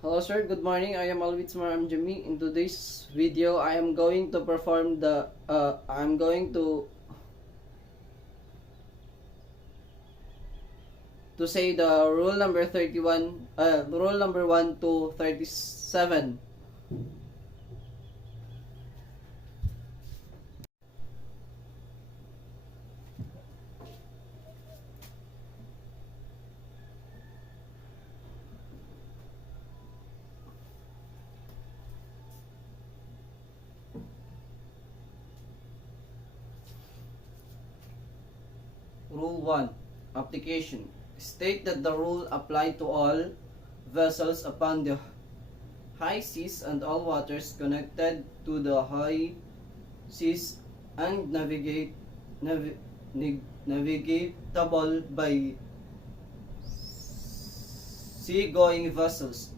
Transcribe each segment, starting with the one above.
Hello sir, good morning. I am Alwitz Maramjami. In today's video, I am going to perform I'm going to say the rule number 31, rule number 1 to 37. Rule 1. Application. State that the rule apply to all vessels upon the high seas and all waters connected to the high seas and navigatable by seagoing vessels.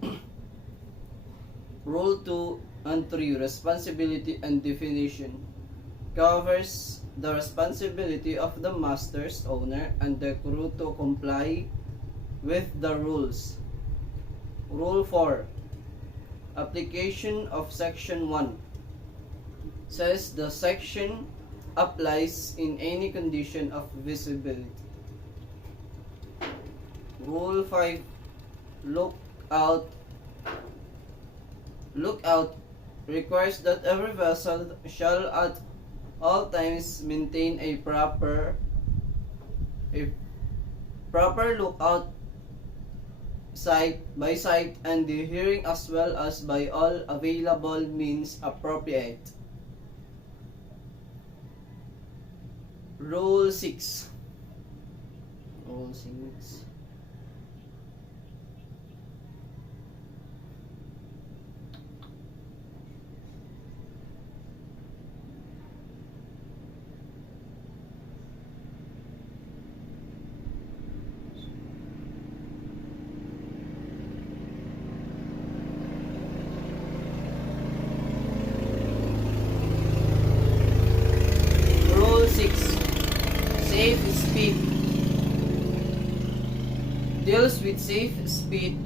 Rule 2 and 3. Responsibility and definition covers the responsibility of the master's owner and the crew to comply with the rules. Rule 4. Application of Section 1 says the section applies in any condition of visibility. Rule 5. Lookout requires that every vessel shall at all times maintain a proper lookout sight by sight and the hearing as well as by all available means appropriate. Rule 6. Rule 6. Safe speed. Deals with safe speed.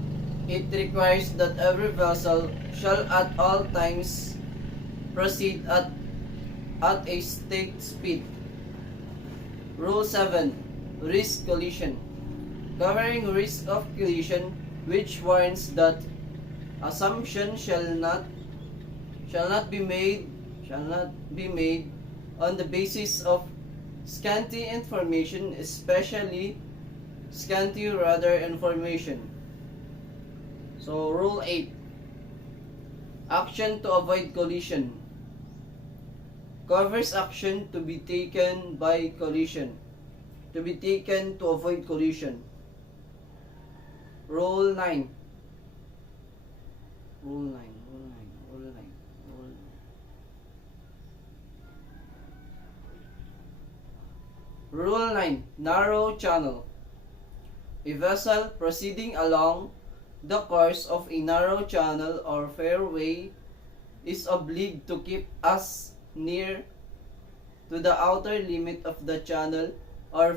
It requires that every vessel shall at all times proceed at a state speed. Rule 7. Risk collision. Covering risk of collision, which warns that assumption shall not be made on the basis of scanty information, especially scanty radar information. So rule 8. Action to avoid collision. Covers action to be taken by collision. To be taken to avoid collision. Rule 9. Rule 9. Narrow channel. A vessel proceeding along the course of a narrow channel or fairway is obliged to keep as near to the outer limit of the channel or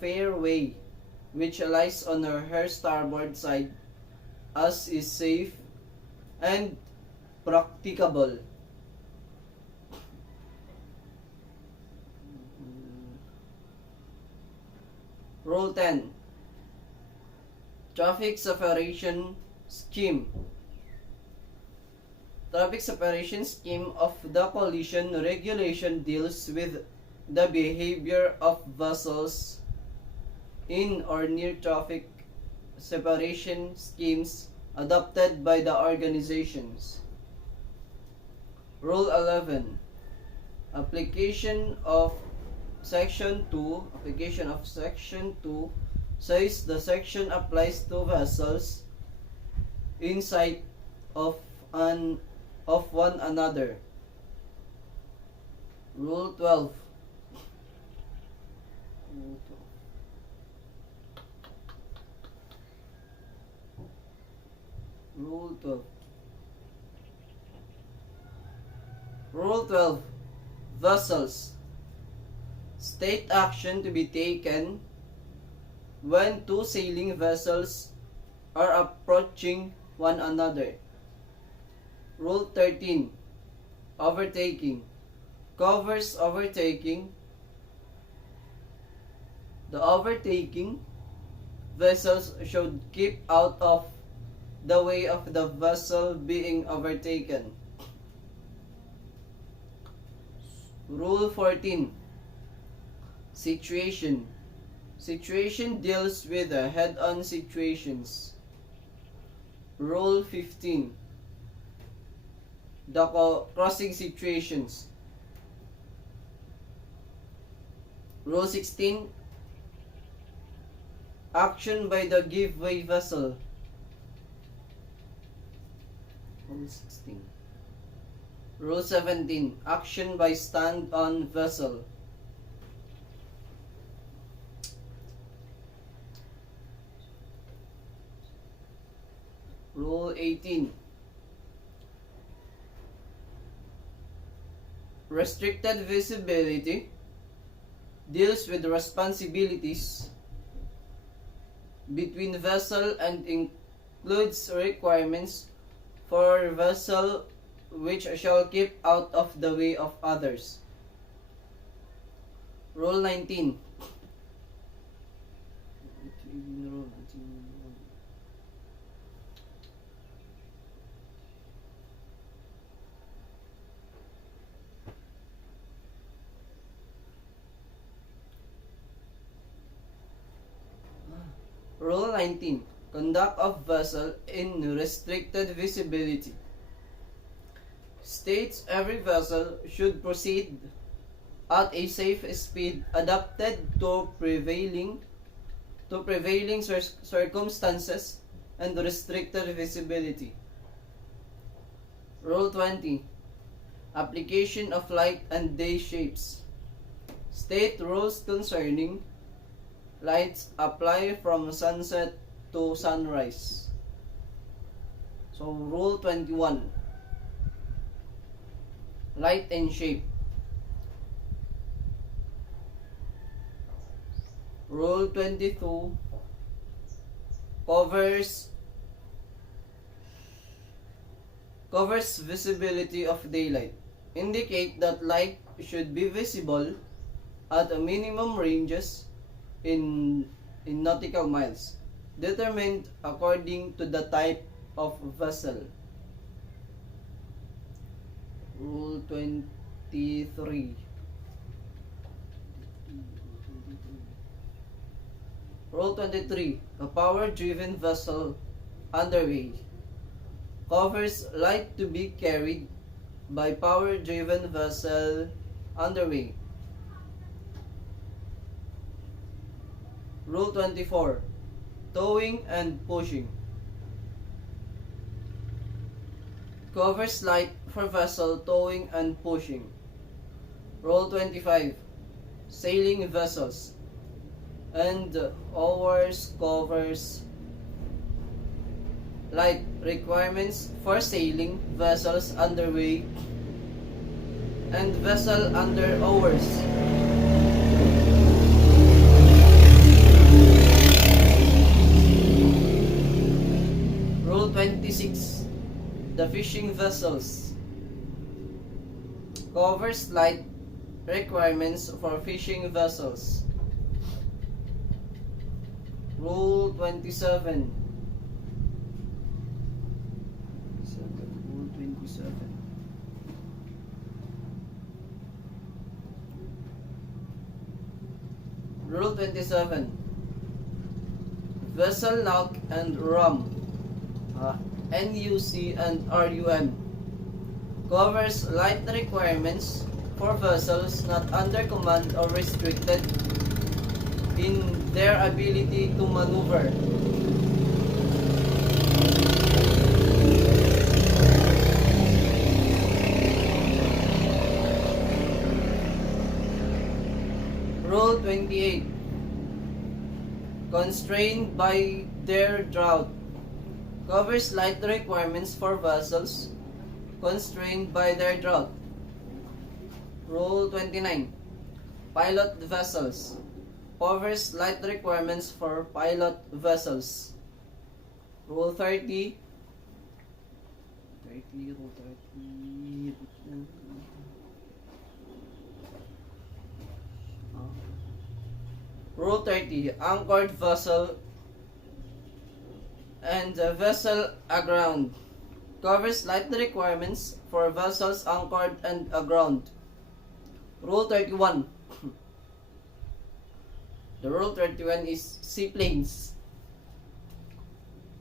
fairway which lies on her starboard side as is safe and practicable. Rule 10. Traffic separation scheme. Traffic separation scheme of the collision regulation deals with the behavior of vessels in or near traffic separation schemes adopted by the organizations. Rule 11. Application of Section 2 says the section applies to vessels in sight of one another. Rule 12. Rule 12. Vessels. State action to be taken when two sailing vessels are approaching one another. Rule 13. Overtaking. Covers overtaking. The overtaking vessels should keep out of the way of the vessel being overtaken. Rule 14. Situation. Situation deals with the head-on situations. Rule 15. The crossing situations. Rule 16. Action by the give-way vessel. Rule 16. Rule 17. Action by stand-on vessel. Rule 18. Restricted visibility deals with responsibilities between vessel and includes requirements for vessel which shall keep out of the way of others. Rule 19. Rule 19. Conduct of vessel in restricted visibility. States every vessel should proceed at a safe speed adapted to prevailing circumstances and restricted visibility. Rule 20. Application of light and day shapes. State rules concerning lights apply from sunset to sunrise. So, Rule 21. Light and shape. Rule 22 covers visibility of daylight. Indicate that light should be visible at a minimum ranges in nautical miles, determined according to the type of vessel. Rule 23. Rule 23. A power-driven vessel underway covers light to be carried by power-driven vessel underway. Rule 24. Towing and pushing. Covers light for vessel towing and pushing. Rule 25. Sailing vessels and oars covers light requirements for sailing vessels underway and vessel under oars. Rule 26. The fishing vessels covers light requirements for fishing vessels. Rule 27. Rule 27. Rule 27. Vessel knock and rum. NUC and RUM covers light requirements for vessels not under command or restricted in their ability to maneuver. Rule 28. Constrained by their draught covers light requirements for vessels constrained by their draught. Rule 29. Pilot vessels covers light requirements for pilot vessels. Rule 30. 30, Rule 30. Rule 30. Anchored vessel and a vessel aground. Covers light requirements for vessels anchored and aground. Rule 31. The Rule 31 is seaplanes.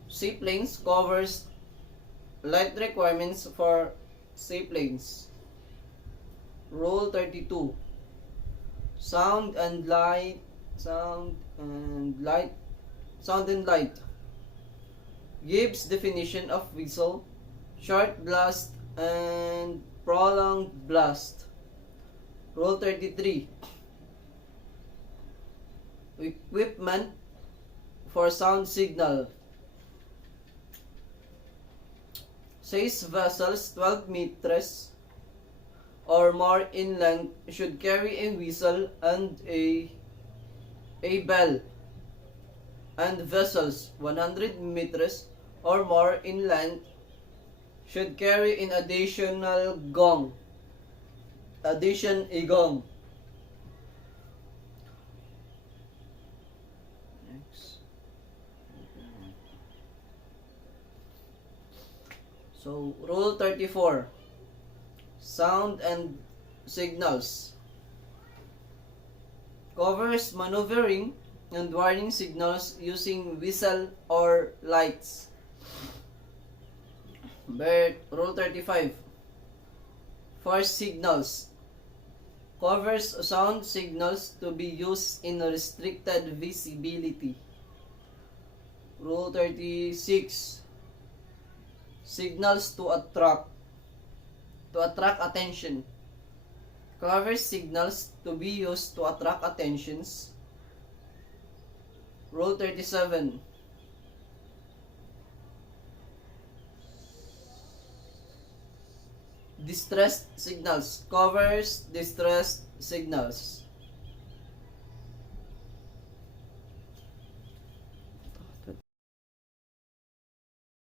Seaplanes covers light requirements for seaplanes. Rule 32. Sound and light. Gives definition of whistle, short blast, and prolonged blast. Rule 33. Equipment for sound signal. Says vessels 12 meters or more in length should carry a whistle and a bell, and vessels 100 meters or more in length should carry an additional gong. A gong. Next. So, Rule 34. Sound and signals. Covers maneuvering and warning signals using whistle or lights. Rule 35. Force signals. Covers sound signals to be used in restricted visibility. Rule 36. Signals to attract attention. Covers signals to be used to attract attentions. Rule 37. Distress signals. Covers distress signals.